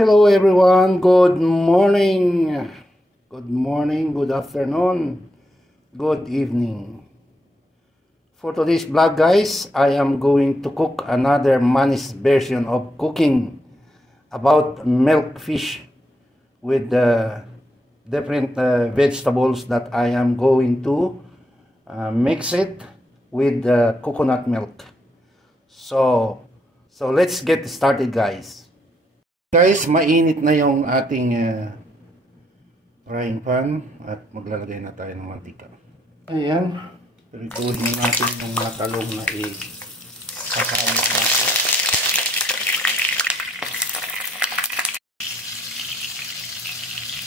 Hello everyone, good morning, good afternoon, good evening. For today's vlog guys, I am going to cook another Manis version of cooking about milk fish with different vegetables that I am going to mix it with coconut milk. So let's get started guys. Guys, mainit na yung ating frying pan at maglalagay na tayo ng mantika. Ayan, prituhin natin yung natalong na i-kakain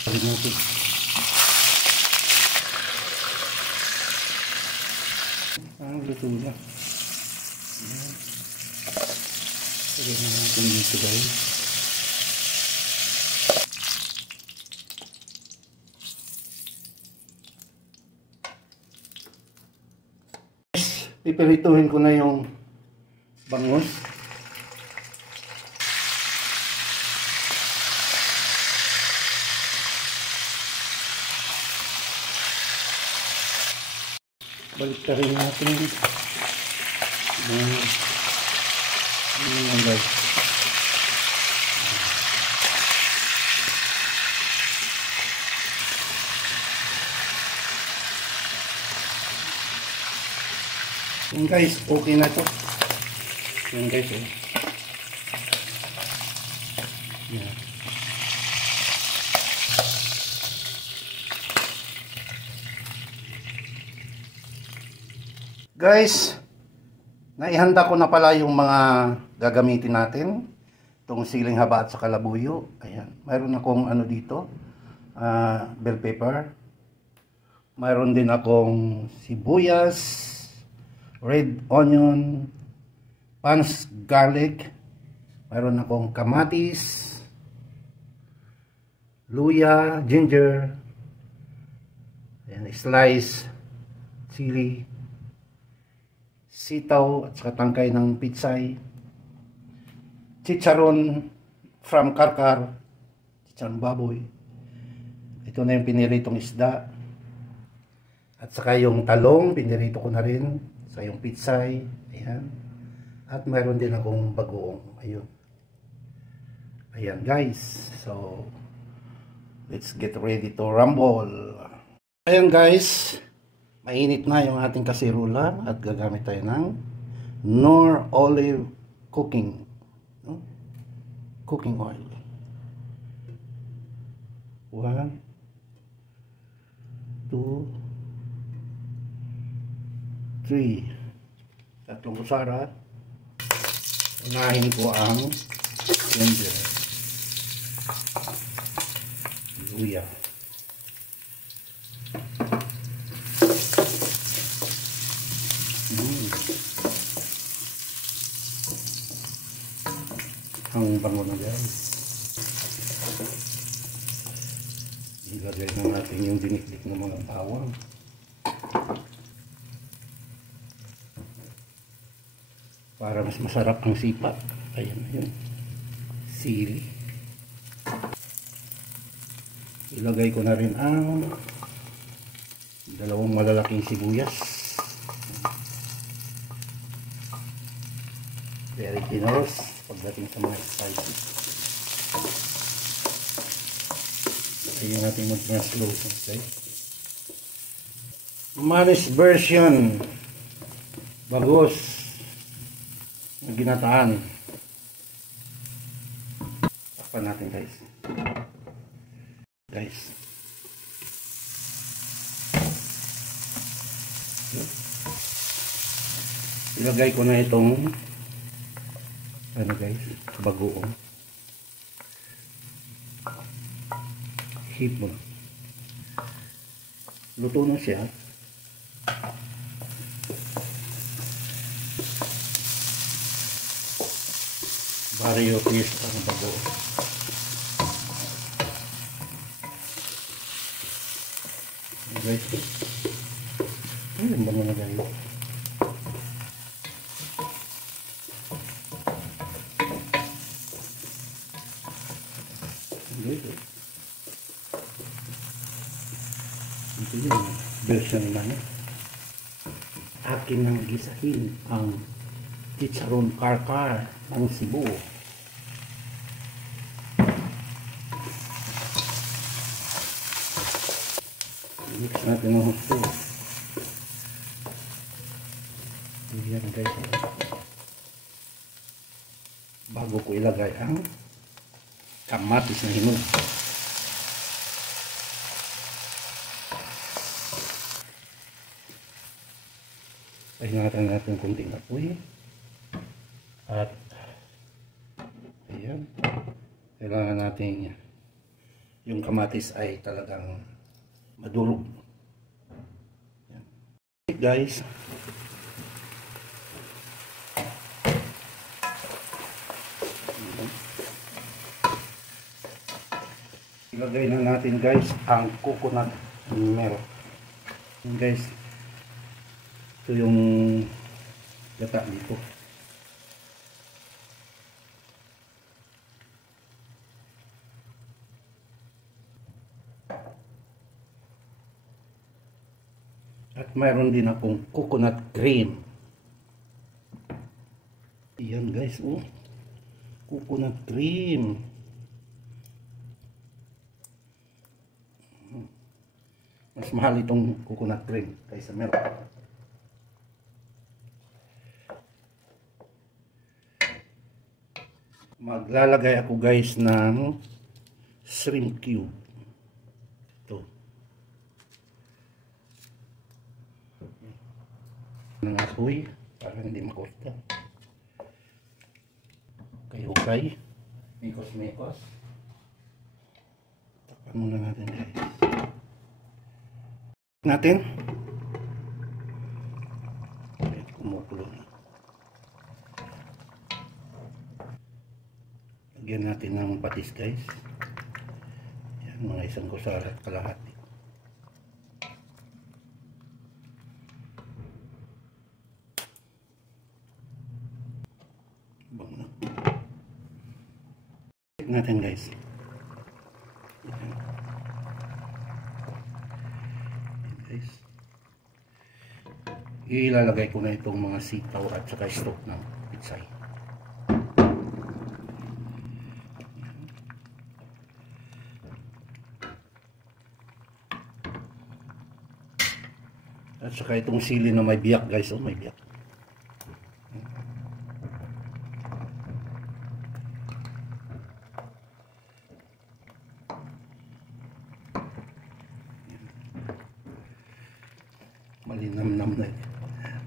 natin. Ang luto na. Lagyan na natin dito guys. Pipirituhin ko na yung bangus. Balik ka rin natin guys. Yan guys, okay na to. Yan guys yan. Guys, naihanda ko na pala yung mga gagamitin natin. Itong siling haba at saka labuyo. Ayan, mayroon akong ano dito, bell pepper. Mayroon din akong sibuyas, red onion, panced garlic, mayroon akong kamatis, luya, ginger, and slice, chili, sitaw at saka tangkay ng pitsay, chicharon from Karkar, chicharon baboy, ito na yung piniritong isda, at saka yung talong, pinirito ko na rin, sa yung pitsay, ayan. At mayroon din akong bagoong, ayun. Ayan guys, so let's get ready to rumble. Ayan guys, mainit na yung ating kasirula at gagamit tayo ng Knorr olive cooking oil. 1, 2, 3, tatlong kusara. Unahin ko ang ginger, luya, ang bango na guys. Ilagay na natin yung dinikdik ng mga bawang. Para mas masarap ang sipa. Ayan, yun. Sili. Ilagay ko na rin ang dalawang malalaking sibuyas. Very generous pagdating sa mga spicy. Lagyan natin mag-slow guys. Manis version. Bagos. Ginataan. Takpan natin guys. Ilagay ko na itong ano guys, bagoong. Hip mo. Luto na siya. Vario piece ang bago. Guys, ayun ba na guys? Ito yung version namin. Akin nang gisahin ang chicharon karkar ng Cebu. Mix natin ng husto. Ayan guys. Bago ko ilagay ang kamatis na hinog. Pahinatan natin kunting apoy. At ayan. Kailangan natin yung kamatis ay talagang madurog. Ayan. Okay, guys. Ilagay na natin guys ang coconut milk. Ayan, guys. Ito yung gata dito. At mayroon din akong coconut cream. Ayan guys, oh. Coconut cream. Mas mahal itong coconut cream kaysa milk. Maglalagay ako guys ng shrimp cube. Ito. Ng apoy para hindi makusta. Okay. Mikos. Takpan muna natin guys. Natin. Ayan, kumukulo na. Lagyan natin ng patis guys. Ayan, mga isang kusara at kalahati. Bang na. Check natin guys. Ayan. Ilalagay ko na itong mga sitaw at saka stock ng pitsay. At saka itong sili na may biyak guys, oh, may biyak.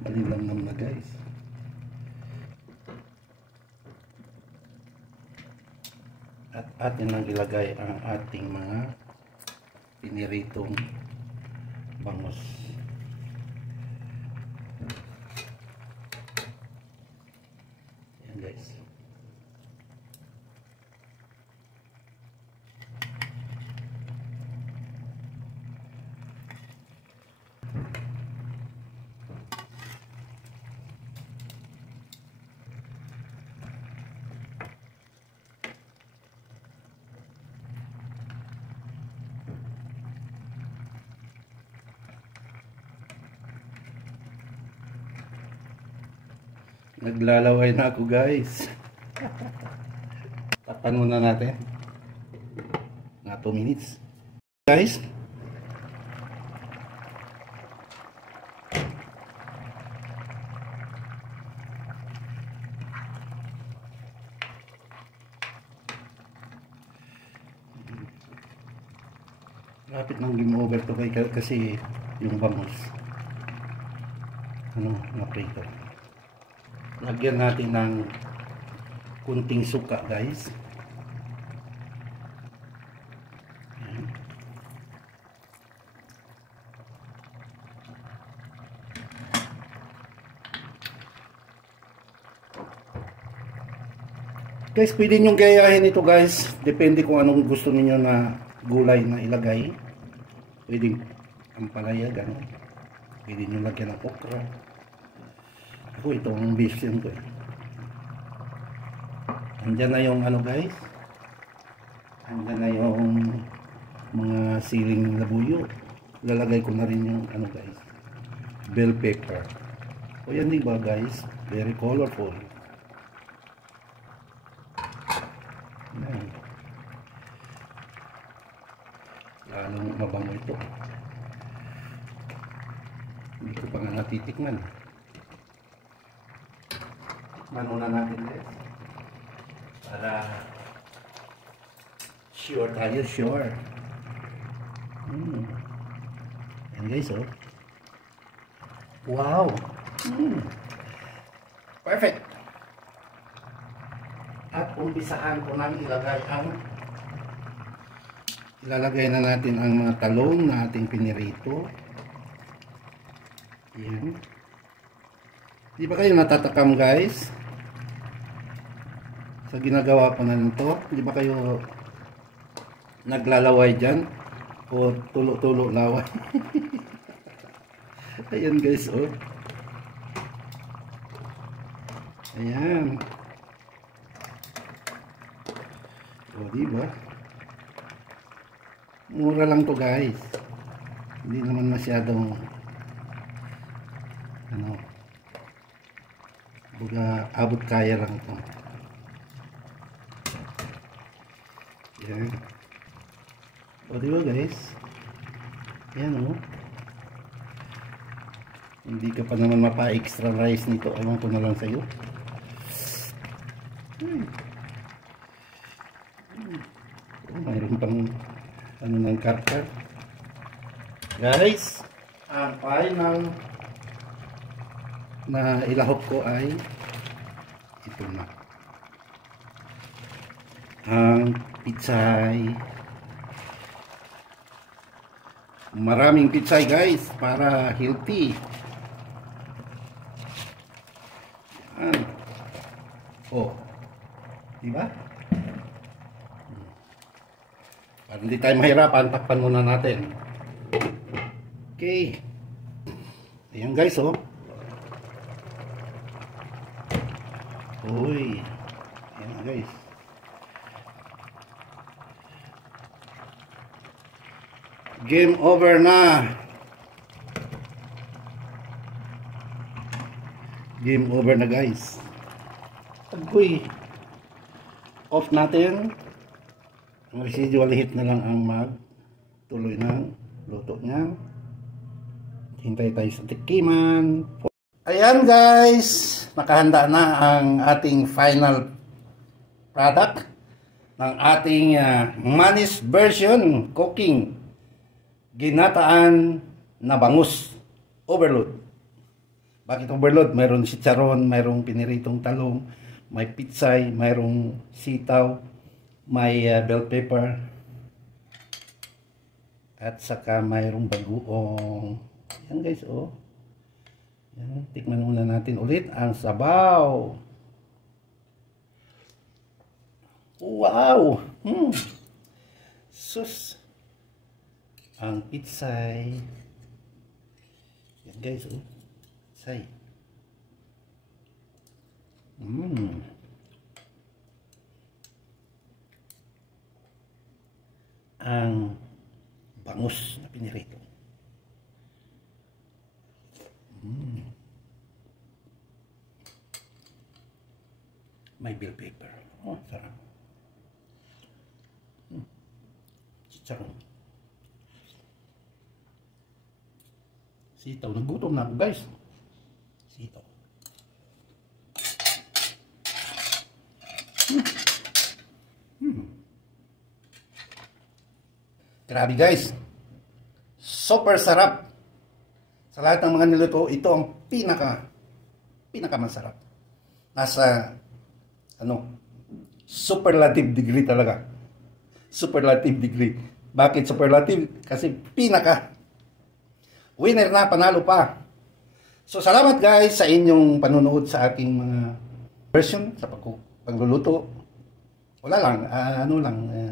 Malinamnam na guys. At atin nang ilagay ang ating mga piniritong bangus. Ayan guys. Naglalaway na ako guys. Tapan muna natin. Nga 2 minutes. Guys. Lapit ng game over to kasi yung bangus. Na-prito. Lagyan natin ng kunting suka guys. Ayan. Guys, pwede nyo gayahin ito guys. Depende kung anong gusto niyo na gulay na ilagay. Pwede ampalaya, gano'n. Pwede nyo lagyan ng okra. Ako ito ang vision ko. Andyan na yung ano guys. Andyan na yung mga siling labuyo. Lalagay ko na rin yung ano guys, bell pepper. O yan, di ba guys? Very colorful. Yan. Lalong mabango ito. Hindi ko pa nga natitikman. Tikman muna natin guys. Para sure tayo, sure. Yan guys, oh. Wow. Perfect. At umpisahan ko nang ilalagay na natin ang mga talong na ating pinirito. Yan. Di ba kayo natatakam guys sa ginagawa ko na nito? Di ba kayo naglalaway dyan o tulo-tulo laway? Ayan guys, oh. Ayan. O, diba? Mura lang to guys. Hindi naman masyadong ano, buga abot kaya lang to. Ayan. O, diba guys? Ayan, oh. Hindi ka pa naman mapa-extra rice nito. Ewan ko na lang sa'yo. Mayroon pang ano ng karkar. Guys, ang final na ilahok ko ay ito na. Ang pitsay. Maraming pitsay guys para healthy. Oh, diba? Para hindi tayo mahirapan, takpan muna natin. Okay. Ayan guys, oh. Uy. Ayan guys. Game over na. Game over na guys. Agoy. Off natin. Residual heat na lang ang magtuloy ng luto niya. Hintay tayo sa tikiman. Ayan guys, nakahanda na ang ating final product ng ating Manis version cooking ginataan na bangus overload. Bakit overload? Mayroon chicharon, mayroong piniritong talong, may pitsay, mayroong sitaw, may bell pepper, at saka mayroong bagoong. Yan guys, oh. Yan, tikman muna natin ulit ang sabaw. Wow! Sus! Ang pitsay. Yan guys, oh. Pitsay. Ang bangus na pinirito. May bell pepper. Oh, sarap. Chicharon. Sitaw. Nagutom na ako guys. Sitaw. Grabe guys. Super sarap. Sa lahat ng mga niluto, ito ang pinakamasarap. Nasa superlative degree talaga. Superlative degree. Bakit superlative? Kasi winner na, panalo pa. So salamat guys sa inyong panonood sa aking mga version sa pagluluto. Wala lang,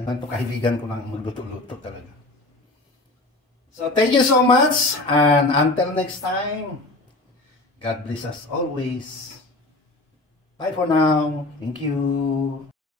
kahiligan ko lang magluto-luto talaga. So thank you so much, and until next time, God bless us always. Bye for now. Thank you.